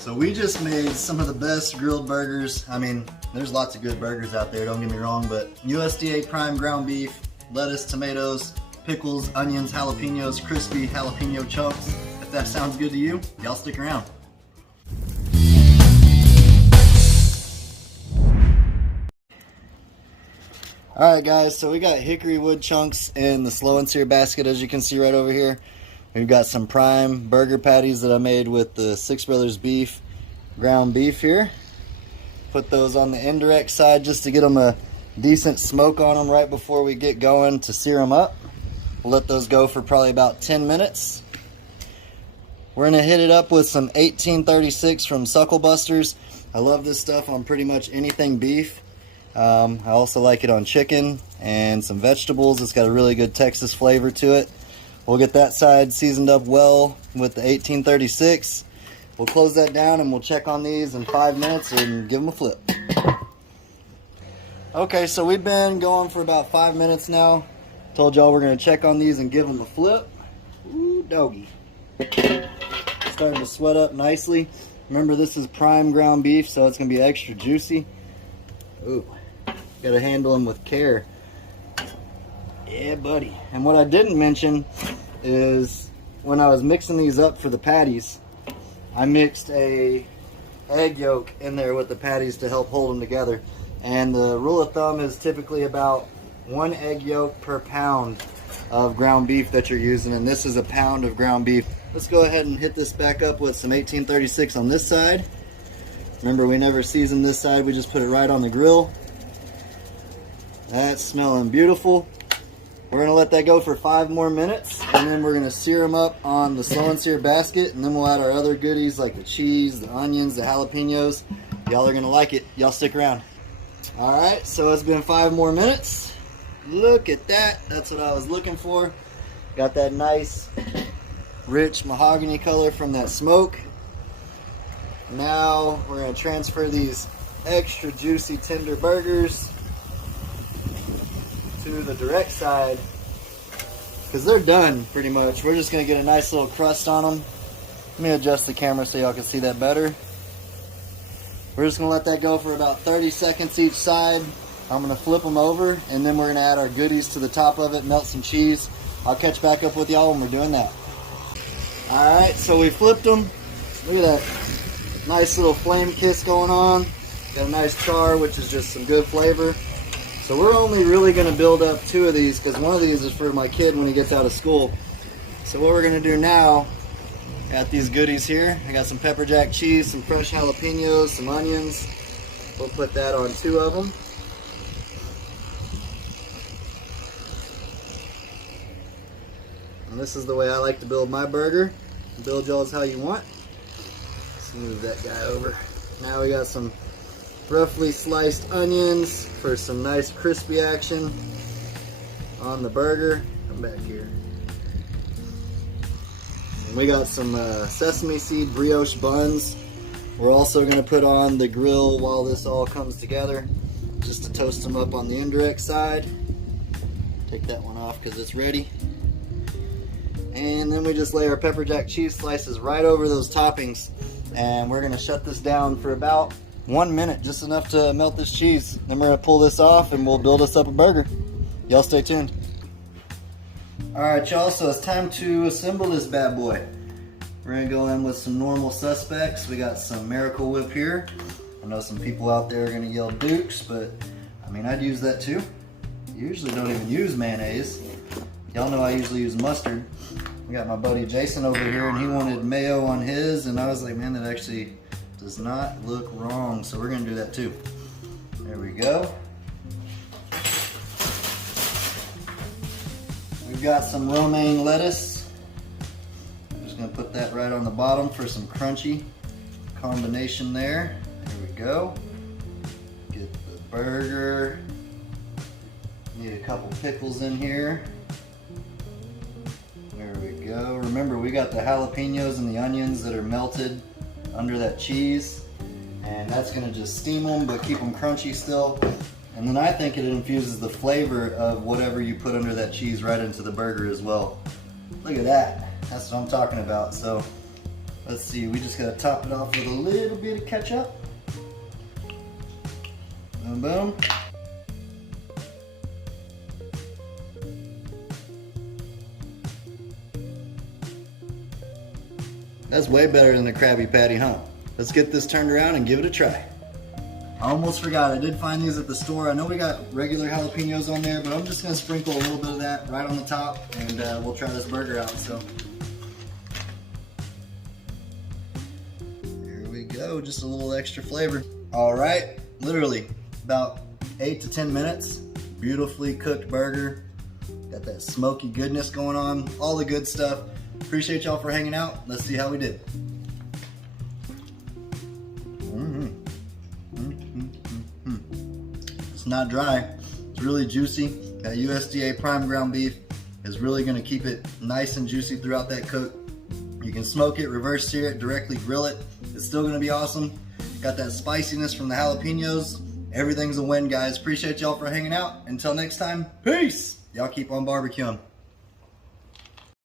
So we just made some of the best grilled burgers. I mean, there's lots of good burgers out there, don't get me wrong, but USDA prime ground beef, lettuce, tomatoes, pickles, onions, jalapenos, crispy jalapeno chunks. If that sounds good to you, y'all stick around. Alright guys, so we got hickory wood chunks in the slow and sear basket, as you can see right over here. We've got some prime burger patties that I made with the Six Brothers beef, ground beef here. Put those on the indirect side just to get them a decent smoke on them right before we get going to sear them up. We'll let those go for probably about 10 minutes. We're going to hit it up with some 1836 from Suckle Busters. I love this stuff on pretty much anything beef. I also like it on chicken and some vegetables. It's got a really good Texas flavor to it. We'll get that side seasoned up well with the 1836. We'll close that down and we'll check on these in 5 minutes and give them a flip. Okay, so we've been going for about 5 minutes now. Told y'all we're going to check on these and give them a flip. Ooh, doggy. Starting to sweat up nicely. Remember, this is prime ground beef, so it's going to be extra juicy. Ooh, got to handle them with care. Yeah, buddy. And what I didn't mention is when I was mixing these up for the patties, I mixed a egg yolk in there with the patties to help hold them together. And the rule of thumb is typically about 1 egg yolk per pound of ground beef that you're using, and this is a pound of ground beef. Let's go ahead and hit this back up with some 1836 on this side. Remember, we never seasoned this side, we just put it right on the grill. That's smelling beautiful. We're going to let that go for 5 more minutes, and then we're going to sear them up on the slow and sear basket, and then we'll add our other goodies like the cheese, the onions, the jalapenos. Y'all are going to like it. Y'all stick around. Alright, so it's been 5 more minutes. Look at that. That's what I was looking for. Got that nice, rich mahogany color from that smoke. Now we're going to transfer these extra juicy tender burgers to the direct side, because they're done pretty much. We're just going to get a nice little crust on them. Let me adjust the camera so y'all can see that better. We're just going to let that go for about 30 seconds each side. I'm going to flip them over, and then we're going to add our goodies to the top of it, melt some cheese. I'll catch back up with y'all when we're doing that. Alright, so we flipped them. Look at that nice little flame kiss going on. Got a nice char, which is just some good flavor. So we're only really going to build up 2 of these, because one of these is for my kid when he gets out of school. So what we're going to do now, got these goodies here. I got some pepper jack cheese, some fresh jalapenos, some onions. We'll put that on 2 of them. And this is the way I like to build my burger. Build y'all's how you want. Let's move that guy over. Now we got some roughly sliced onions for some nice crispy action on the burger. Come back here. And we got some sesame seed brioche buns. We're also going to put on the grill while this all comes together, just to toast them up on the indirect side. Take that one off because it's ready. And then we just lay our pepper jack cheese slices right over those toppings, and we're going to shut this down for about 1 minute, just enough to melt this cheese. Then we're going to pull this off and we'll build us up a burger. Y'all stay tuned. Alright y'all, so it's time to assemble this bad boy. We're going to go in with some normal suspects. We got some Miracle Whip here. I know some people out there are going to yell Dukes, but I mean, I'd use that too. Usually don't even use mayonnaise. Y'all know I usually use mustard. We got my buddy Jason over here, and he wanted mayo on his, and I was like, man, that actually does not look wrong, so we're going to do that too. There we go. We've got some romaine lettuce. I'm just going to put that right on the bottom for some crunchy combination there. There we go. Get the burger. Need a couple pickles in here. There we go. Remember, we got the jalapenos and the onions that are melted under that cheese, and that's going to just steam them but keep them crunchy still. And then I think it infuses the flavor of whatever you put under that cheese right into the burger as well. Look at that. That's what I'm talking about. So Let's see, we just gotta top it off with a little bit of ketchup. Boom, boom. That's way better than a Krabby Patty, huh? Let's get this turned around and give it a try. I almost forgot, I did find these at the store. I know we got regular jalapenos on there, but I'm just gonna sprinkle a little bit of that right on the top, and we'll try this burger out. So here we go, just a little extra flavor. All right, literally about 8 to 10 minutes. Beautifully cooked burger. Got that smoky goodness going on, all the good stuff. Appreciate y'all for hanging out. Let's see how we did. It's not dry. It's really juicy. That USDA prime ground beef is really gonna keep it nice and juicy throughout that cook. You can smoke it, reverse sear it, directly grill it. It's still gonna be awesome. Got that spiciness from the jalapenos. Everything's a win, guys. Appreciate y'all for hanging out. Until next time, peace. Y'all keep on barbecuing.